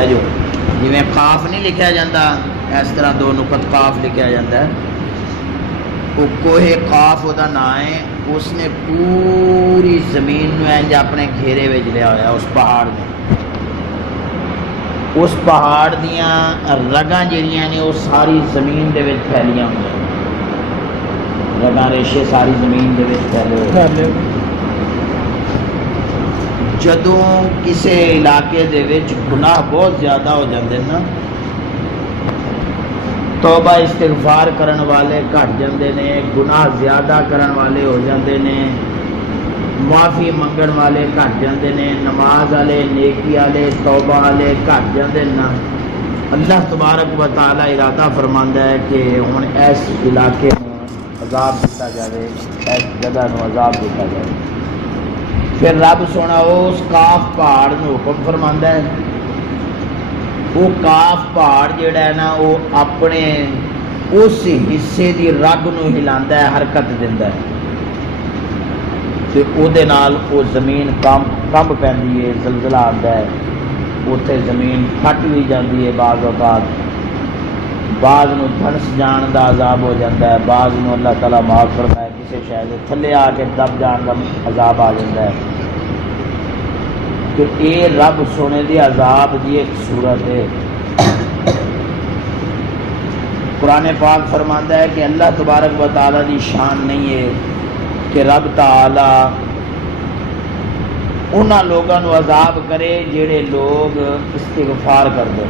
ہے جو جویں قاف نہیں لکھا جاتا اس طرح دو نقط قاف لکھا جاتا ہے، وہ کوہ قاف وہ نام ہے، اس نے پوری زمین نو انج اپنے گھیرے وچ لیا ہوا اس پہاڑ نے، اس پہاڑ دیاں رگاں جڑیاں نے وہ ساری زمین دے وچ پھیلیاں ہوئی، رگاں ریشے ساری زمین دے وچ پھیلے ہوئے۔ جدوں کسے علاقے دے وچ گناہ بہت زیادہ ہو جاندے نا، توبہ استغفار کرن والے گھٹ جاندے نے، گناہ زیادہ کرن والے ہو جاندے نے، معافی منگن والے گھٹ جاندے نے، نماز والے نیکی والے توبہ والے گھٹ جاندے نا، اللہ تبارک و تعالی ارادہ فرماندا ہے کہ ہن اس علاقے نوں عذاب دیتا جائے، اس جگہ نوں عذاب دیتا جائے۔ پھر رب سونا اس کاف پہاڑ نوں حکم فرماندا ہے، وہ کاف پہاڑ جڑا ہے نا وہ اپنے اس حصے دی رگ نو ہلاندا ہے، حرکت دیندا ہے، تے او دے نال او زمین کمب پیندی ہے، زلزلہ آندا ہے، اوتھے زمین پھٹ بھی جاندی ہے، بعض اوقات بعض نو دھنس جان دا عذاب ہو جاتا ہے، بعض نو اللہ تعالیٰ معاف فرمائے کسی شے دے تھلے آ کے دب جان دا عذاب آ جاتا ہے، کہ اے رب سونے دی عذاب دی ایک صورت ہے۔ قرآن پاک فرماندا ہے کہ اللہ تبارک و تعالیٰ دی شان نہیں ہے کہ رب تعالی انہاں لوگاں نو عذاب کرے جڑے لوگ استغفار کردے،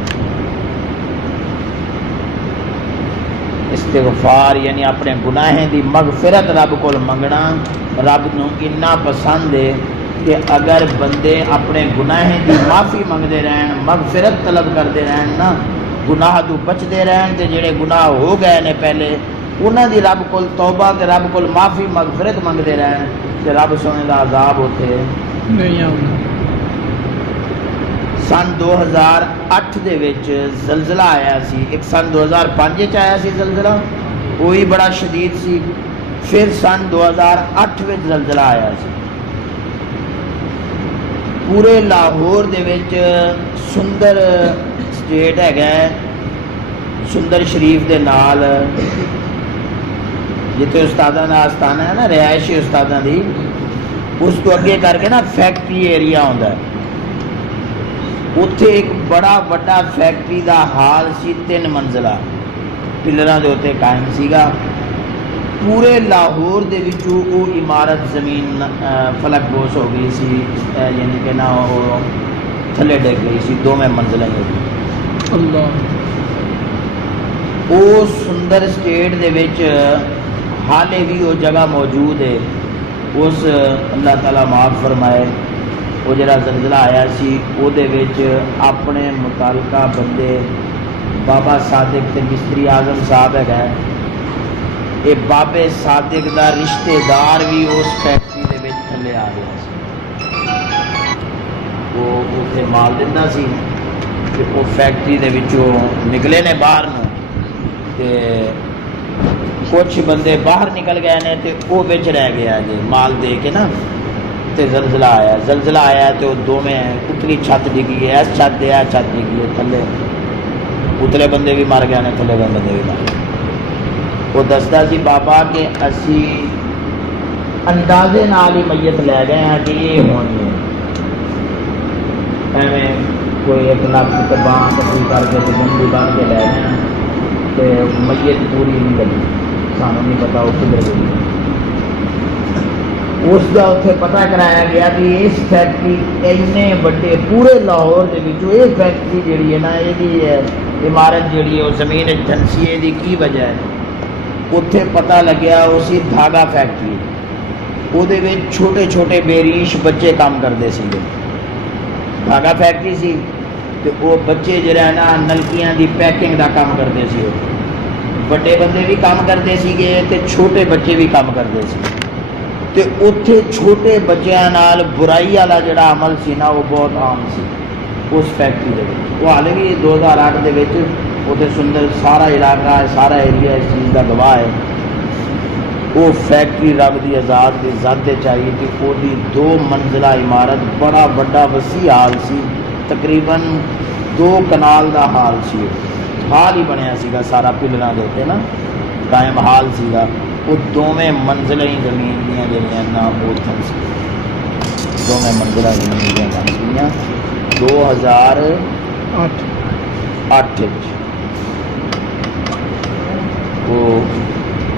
استغفار یعنی اپنے گناہیں دی مغفرت رب کول منگنا رب نو اتنا پسند ہے کہ اگر بندے اپنے گناہیں دی معافی منگتے رہن، مغفرت طلب کرتے رہن نا، گناہ تو بچتے رہن، تے جڑے گناہ ہو گئے نے پہلے انہاں دی رب کول توبہ تے رب کول معافی مغفرت منگتے رہن، تے رب سونے دا عذاب ہوتے نہیں آؤں۔ سن 2008 دے وچ زلزلہ آیا سی، ایک سن 2005 وچ آیا سی زلزلہ، وہی بڑا شدید سی، پھر سن 2008 وچ زلزلہ آیا سی۔ پورے لاہور دے وچ سندر سٹیٹ ہے، سندر شریف دے نال جتے استاداں دا آستانہ ہے نا، رہائشی استاداں دی، اس کو اگے کر کے نا فیکٹری ایریا ہوندا ہے، اتھے ایک بڑا بڑا فیکٹری دا ہال سی، 3 منزلہ پلراں دے اتنے قائم سیگا۔ پورے لاہور دے وچوں وہ عمارت زمین فلک بوس ہو گئی سی، یعنی کہ نا وہ تھلے ڈگ گئی سی، 2 منزلیں ہو گئی۔ اللہ وہ سندر سٹیٹ دے وچ حالے بھی وہ جگہ موجود ہے، اس اللہ تعالیٰ معاف فرمائے وہ جڑا زلزلہ آیا سی وہ دے وچ اپنے متعلقہ بندے بابا صادق تے مستری اعظم صاحب ہے، یہ بابے صادق دا رشتہ دار بھی اس فیکٹری دے وچ تھلے آ گیا سی، وہ اتنے مال دیندا سی کہ وہ فیکٹری دے وچوں نکلے نے باہر نو، تے کچھ بندے باہر نکل گئے نے تے وہ وچ رہ گیا جی مال دے کے نا، تے زلزلہ آیا تے وہ 2 اتلی چھت ڈگی ہے، اس چھت دے چھت ڈگی ہے، تھلے اتلے بندے بھی مر گئے نے، تھلے بندے بھی مر گئے۔ وہ دستا سی بابا کہ اسی اندازے نال ہی میت لے گئے ہیں کہ یہ ہونی ہے، ایویں کوئی 1 لاکھ تے بان تقریر کر کے تے گنڈی بن کے لے گئے ہیں، تے میت پوری نہیں گئی، سانوں نہیں پتا وہ کدھر گئی۔ اس کا اتنے پتہ کرایا گیا کہ اس فیکٹری اینے بڑے پورے لاہور کے وچوں یہ فیکٹری جیڑی ہے نا، یہ عمارت جیڑی ہے وہ زمین دھنسی ہے، یہ کی وجہ ہے؟ اتنے پتہ لگیا اسی دھاگا فیکٹری، وہ چھوٹے چھوٹے بیریش بچے کام کرتے سی، دھاگا فیکٹری سی، تو وہ بچے جڑا ہے نا نلکیاں دی پیکنگ دا کام کرتے سی، بڑے بندے بھی کام کرتے سیگے تے چھوٹے بچے بھی کام کرتے سی، تے اتھے چھوٹے بچیاں نال برائی والا جڑا عمل سی نا وہ بہت عام سی اس فیکٹری دے وچ۔ وہ حالے بھی 2008 دے وچ اتنے سندر سارا علاقہ سارا ایریا اس چیز کا گواہ ہے۔ وہ فیکٹری رب دی آزاد دی ذات چاہیے کہ وہ 2 منزلہ عمارت بڑا بڑا وسیع حال سی، تقریباً 2 ਕਨਾਲ ਦਾ ਹਾਲ ਸੀ, ਹਾਲ ਹੀ ਬਣਿਆ ਸੀਗਾ ਸਾਰਾ ਪਿੱਲਰਾਂ ਦੇ ਉੱਤੇ ਨਾ, ਕਾਇਮ ਹਾਲ ਸੀਗਾ। ਉਹ ਦੋਵੇਂ ਮੰਜ਼ਲਾਂ ਹੀ ਜ਼ਮੀਨ ਦੀਆਂ ਜਿਹੜੀਆਂ ਨਾ ਉਹ ਥਨ ਸੀ, ਦੋਵੇਂ ਮੰਜ਼ਲਾਂ ਜ਼ਮੀਨ ਦੀਆਂ ਬਣ ਗਈਆਂ 2008 ਵਿੱਚ। ਉਹ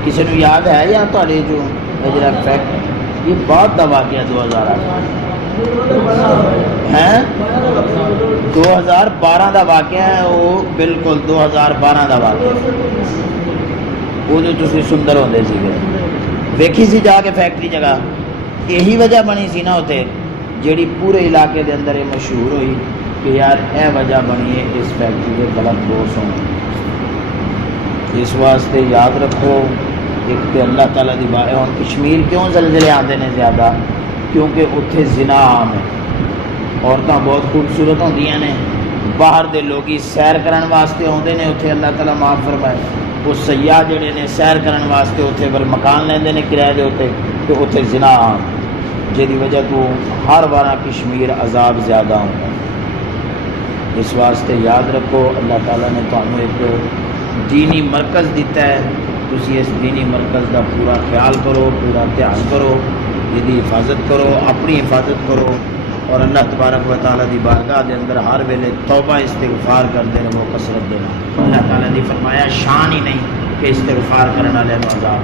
ਕਿਸੇ ਨੂੰ ਯਾਦ ہے یا ਤੁਹਾਡੇ جو ਜਿਹੜਾ فیکٹ یہ بعد ਦਾ واقعہ 2008 ہے 2012 ਦਾ واقعہ ہے وہ بالکل 2012 ਦਾ واقعہ ਉਦੋਂ ਤੁਸੀਂ ਸੁੰਦਰ ਹੁੰਦੇ ਸੀਗੇ ਵੇਖੀ ਸੀ ਜਾ ਕੇ ਫੈਕਟਰੀ ਜਗ੍ਹਾ ਇਹੀ ਵਜ੍ਹਾ ਬਣੀ ਸੀ ਨਾ ਉੱਥੇ ਜਿਹੜੀ ਪੂਰੇ ਇਲਾਕੇ ਦੇ ਅੰਦਰ ਇਹ ਮਸ਼ਹੂਰ ਹੋਈ کہ یار اے وجہ بنی ہے اس فیکٹری کے غلط بوس ہوں اس واسطے یاد رکھو ایک تو اللہ تعالیٰ دی بات ہے کشمیر کیوں زلزلے آتے ہیں زیادہ کیونکہ اتنے زنا عام ہے عورتیں بہت خوبصورت ہوندیاں نے باہر دے لوگ سیر کرن واسطے آتے ہیں اتنے اللہ تعالیٰ معاف فرمائے وہ سیاح جڑے نے سیر کرن واسطے اتنے پر مکان لیندے نے کرایے دے اتنے تو اتنے زنا عام جہی وجہ تو ہر بار کشمیر عذاب زیادہ ہوتا ہے اس واسطے یاد رکھو اللہ تعالیٰ نے تمہیں ایک دینی مرکز دیتا ہے تسی اس دینی مرکز کا پورا خیال کرو پورا دھیان کرو یہ حفاظت کرو اپنی حفاظت کرو اور اللہ تبارک و تعالیٰ دی بارگاہ دے اندر ہر ویلے توبہ استغفار کرتے رہو کثرت دینا اللہ تعالیٰ نے فرمایا شان ہی نہیں کہ استغفار کرنے والے عذاب